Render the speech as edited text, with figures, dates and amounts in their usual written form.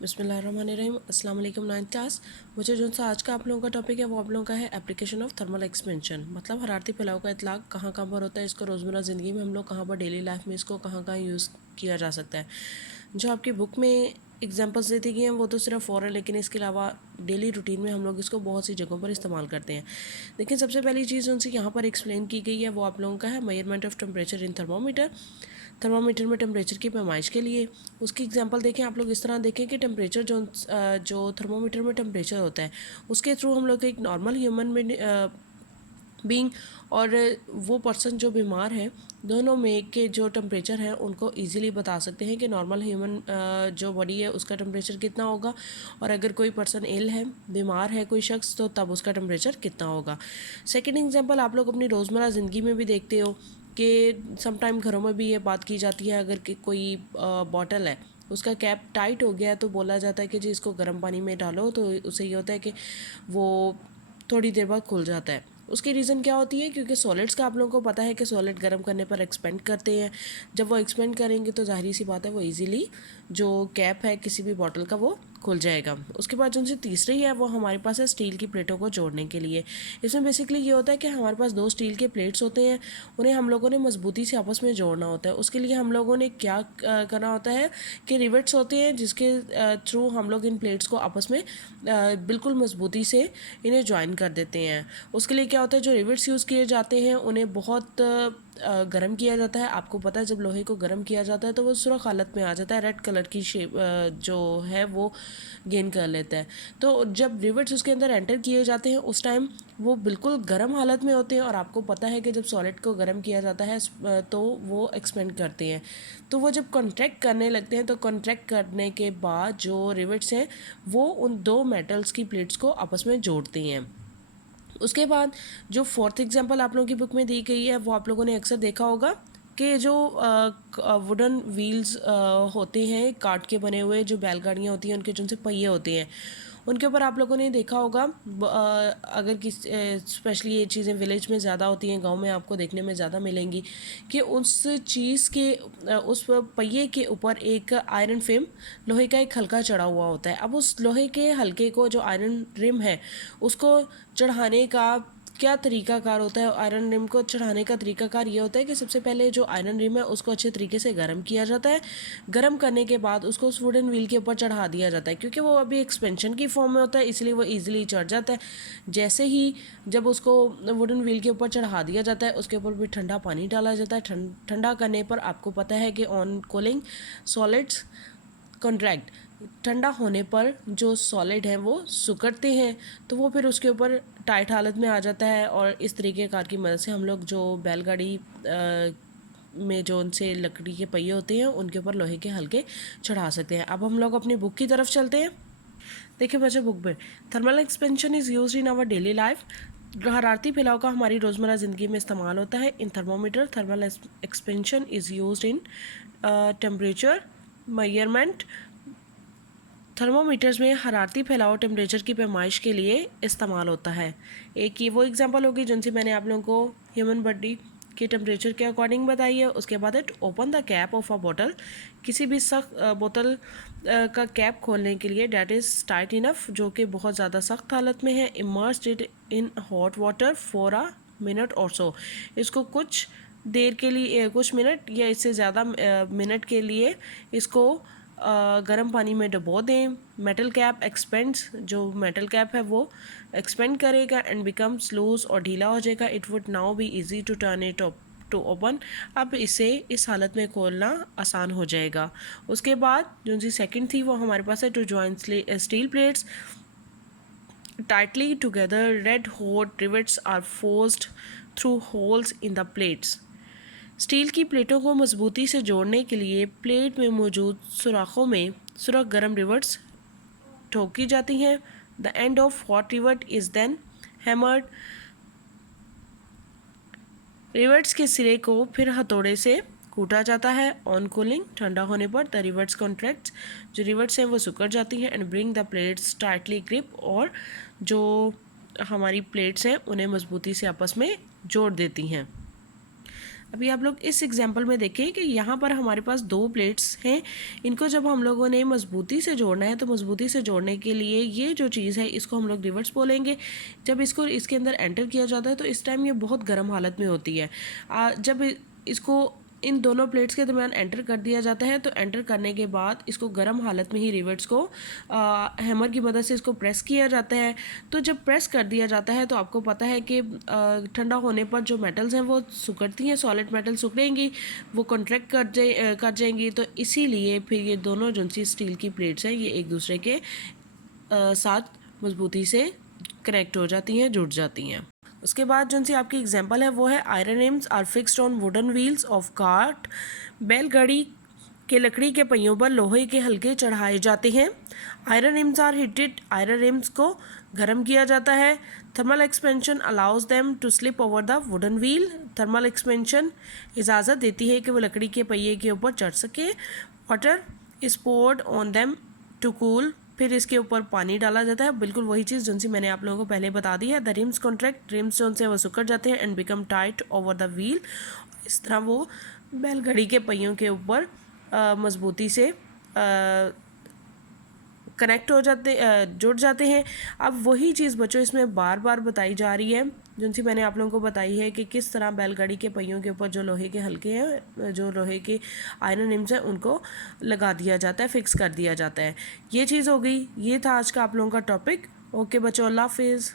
बिस्मिल्लाहिर्रहमानिर्रहीम। अस्सलाम वालेकुम 9th क्लास। मुझे जो सा आज का आप लोगों का टॉपिक है वो आप लोगों का है एप्लीकेशन ऑफ थर्मल एक्सपेंशन, मतलब हरारती फैलाव का इतलाक कहाँ कहाँ पर होता है, इसको रोज़मर्रा ज़िंदगी में हम लोग कहाँ पर डेली लाइफ में इसको कहाँ कहाँ यूज़ किया जा सकता है। जो आपकी बुक में एग्जांपल्स देती गई हैं वो तो सिर्फ फ़ौर है, लेकिन इसके अलावा डेली रूटीन में हम लोग इसको बहुत सी जगहों पर इस्तेमाल करते हैं। देखिए, सबसे पहली चीज़ उनसे यहाँ पर एक्सप्लेन की गई है वो आप लोगों का है measurement of temperature in thermometer. Thermometer में टेम्परेचर की पैमाइश के लिए उसकी एग्जांपल देखें। आप लोग इस तरह देखें कि टेम्परेचर जो थर्मोमीटर में टेम्परेचर होता है उसके थ्रू हम लोग एक नॉर्मल ह्यूमन बीइंग और वो पर्सन जो बीमार है, दोनों में के जो टेम्परेचर है उनको इजीली बता सकते हैं कि नॉर्मल ह्यूमन जो बॉडी है उसका टेम्परेचर कितना होगा, और अगर कोई पर्सन इल है, बीमार है कोई शख्स, तो तब उसका टेम्परेचर कितना होगा। सेकंड एग्जांपल आप लोग अपनी रोज़मर्रा ज़िंदगी में भी देखते हो कि समटाइम घरों में भी ये बात की जाती है, अगर कि कोई बॉटल है उसका कैप टाइट हो गया है तो बोला जाता है कि जी इसको गर्म पानी में डालो, तो उससे ये होता है कि वो थोड़ी देर बाद खुल जाता है। उसकी रीज़न क्या होती है? क्योंकि सॉलिड्स का आप लोगों को पता है कि सॉलिड गर्म करने पर एक्सपेंड करते हैं। जब वो एक्सपेंड करेंगे तो ज़ाहिर सी बात है वो इजीली जो कैप है किसी भी बॉटल का वो खुल जाएगा। उसके बाद जो तीसरी है वो हमारे पास है स्टील की प्लेटों को जोड़ने के लिए। इसमें बेसिकली ये होता है कि हमारे पास दो स्टील के प्लेट्स होते हैं, उन्हें हम लोगों ने मजबूती से आपस में जोड़ना होता है। उसके लिए हम लोगों ने क्या करना होता है कि रिवेट्स होते हैं जिसके थ्रू हम लोग इन प्लेट्स को आपस में बिल्कुल मजबूती से इन्हें ज्वाइन कर देते हैं। उसके लिए क्या होता है, जो रिवेट्स यूज़ किए जाते हैं उन्हें बहुत गर्म किया जाता है। आपको पता है जब लोहे को गर्म किया जाता है तो वो सुर्ख हालत में आ जाता है, रेड कलर की शेप जो है वो गेन कर लेता है। तो जब रिवेट्स उसके अंदर एंटर किए जाते हैं उस टाइम वो बिल्कुल गर्म हालत में होते हैं, और आपको पता है कि जब सॉलिड को गर्म किया जाता है तो वो एक्सपेंड करते हैं। तो वो जब कॉन्ट्रैक्ट करने लगते हैं तो कॉन्ट्रैक्ट करने के बाद जो रिवेट्स हैं वो उन दो मेटल्स की प्लेट्स को आपस में जोड़ती हैं। उसके बाद जो फोर्थ एग्जांपल आप लोगों की बुक में दी गई है वो आप लोगों ने अक्सर देखा होगा कि जो वुडन व्हील्स होते हैं काठ के बने हुए, जो बैलगाड़ियाँ होती हैं उनके जिनसे पहिए होते हैं, उनके ऊपर आप लोगों ने देखा होगा अगर किस स्पेशली ये चीज़ें विलेज में ज़्यादा होती हैं, गांव में आपको देखने में ज़्यादा मिलेंगी कि उस चीज़ के उस पहिए के ऊपर एक आयरन फ्रेम लोहे का एक हल्का चढ़ा हुआ होता है। अब उस लोहे के हल्के को जो आयरन रिम है उसको चढ़ाने का क्या तरीकाकार होता है? आयरन रिम को चढ़ाने का तरीकाकार ये होता है कि सबसे पहले जो आयरन रिम है उसको अच्छे तरीके से गर्म किया जाता है। गर्म करने के बाद उसको उस वुडन व्हील के ऊपर चढ़ा दिया जाता है, क्योंकि वो अभी एक्सपेंशन की फॉर्म में होता है इसलिए वो ईजिली चढ़ जाता है। जैसे ही जब उसको वुडन व्हील के ऊपर चढ़ा दिया जाता है उसके ऊपर भी ठंडा पानी डाला जाता है। ठंडा करने पर आपको पता है कि ऑन कूलिंग सॉलिड्स कॉन्ट्रैक्ट, ठंडा होने पर जो सॉलिड हैं वो सुकड़ते हैं, तो वो फिर उसके ऊपर टाइट हालत में आ जाता है। और इस तरीके कार की मदद से हम लोग जो बैलगाड़ी में जो उनसे लकड़ी के पहिए होते हैं उनके ऊपर लोहे के हल्के चढ़ा सकते हैं। अब हम लोग अपनी बुक की तरफ चलते हैं। देखिए बच्चे, बुक में thermal expansion is use in our daily life, हरारती फैलाव का हमारी रोज़मर्रा ज़िंदगी में इस्तेमाल होता है। In thermometer thermal expansion is use in temperature measurement. Thermometers में हरारती फैलाव टेम्परेचर की पैमाइश के लिए इस्तेमाल होता है। एक ये वो एग्जांपल होगी जिनसे मैंने आप लोगों को ह्यूमन बॉडी के टेम्परेचर के अकॉर्डिंग बताई है। उसके बाद है open the cap of a बोतल, किसी भी सख्त बोतल का कैप खोलने के लिए डैट इज़ टाइट इनफ, जो कि बहुत ज़्यादा सख्त हालत में है। Immersed it in hot water for a minute और सो, इसको कुछ देर के लिए, कुछ मिनट या इससे ज़्यादा मिनट के लिए इसको गर्म पानी में डुबो दें। मेटल कैप एक्सपेंड्स, जो मेटल कैप है वो एक्सपेंड करेगा एंड बिकम्स लूज और ढीला हो जाएगा। It would now be easy to turn it to open, अब इसे इस हालत में खोलना आसान हो जाएगा। उसके बाद जो जी सेकंड थी वो हमारे पास है to join steel plates tightly together. Red hot rivets are forced through holes in the plates. Steel की प्लेटों को मजबूती से जोड़ने के लिए प्लेट में मौजूद सुराखों में सुरख गर्म रिवर्ट्स ठोकी जाती हैं। The end of hot rivet is then hammered, rivets के सिरे को फिर हथौड़े से कूटा जाता है। ऑन कूलिंग, ठंडा होने पर द रिवर्ट्स कॉन्ट्रैक्ट्स, जो रिवर्ट्स हैं वो सुकड़ जाती हैं and bring the plates tightly grip, और जो हमारी प्लेट्स हैं उन्हें मजबूती से आपस में जोड़ देती हैं। अभी आप लोग इस एग्जाम्पल में देखें कि यहाँ पर हमारे पास दो प्लेट्स हैं, इनको जब हम लोगों ने मजबूती से जोड़ना है तो मजबूती से जोड़ने के लिए ये जो चीज़ है इसको हम लोग रिवर्स बोलेंगे। जब इसको इसके अंदर एंटर किया जाता है तो इस टाइम ये बहुत गर्म हालत में होती है। जब इसको इन दोनों प्लेट्स के दरमियान एंटर कर दिया जाता है तो एंटर करने के बाद इसको गर्म हालत में ही रिवर्स को हैमर की मदद से इसको प्रेस किया जाता है। तो जब प्रेस कर दिया जाता है तो आपको पता है कि ठंडा होने पर जो मेटल्स हैं वो सुकड़ती हैं, सॉलिड मेटल सुकड़ेंगी, वो कॉन्ट्रैक्ट कर जाएंगी। तो इसीलिए फिर ये दोनों जो सी स्टील की प्लेट्स हैं ये एक दूसरे के साथ मजबूती से कनेक्ट हो जाती हैं, जुड़ जाती हैं। उसके बाद जो सी आपकी एग्जांपल है वो है iron rims are fixed on wooden wheels of cart. बैलगाड़ी के लकड़ी के पहियों पर लोहे के हल्के चढ़ाए जाते हैं। Iron rims are heated, iron rims को गर्म किया जाता है। Thermal expansion allows them to slip over the wooden wheel. Thermal expansion इजाज़त देती है कि वो लकड़ी के पहिए के ऊपर चढ़ सके। Water is poured on them to cool, फिर इसके ऊपर पानी डाला जाता है। बिल्कुल वही चीज़ जो सी मैंने आप लोगों को पहले बता दी है। द रिम्स कॉन्ट्रैक्ट, रिम्स जो से वो सुकड़ जाते हैं and become tight over the wheel. इस तरह वो बैलगाड़ी के पहियों के ऊपर मजबूती से कनेक्ट हो जाते जुड़ जाते हैं। अब वही चीज़ बच्चों इसमें बार बार बताई जा रही है जो सी मैंने आप लोगों को बताई है कि किस तरह बैलगाड़ी के पहियों के ऊपर जो लोहे के हल्के हैं, जो लोहे के आयरन रिम्स हैं, उनको लगा दिया जाता है, फिक्स कर दिया जाता है। ये चीज़ हो गई। ये था आज का आप लोगों का टॉपिक। ओके बच्चों, अल्लाह हाफिज़।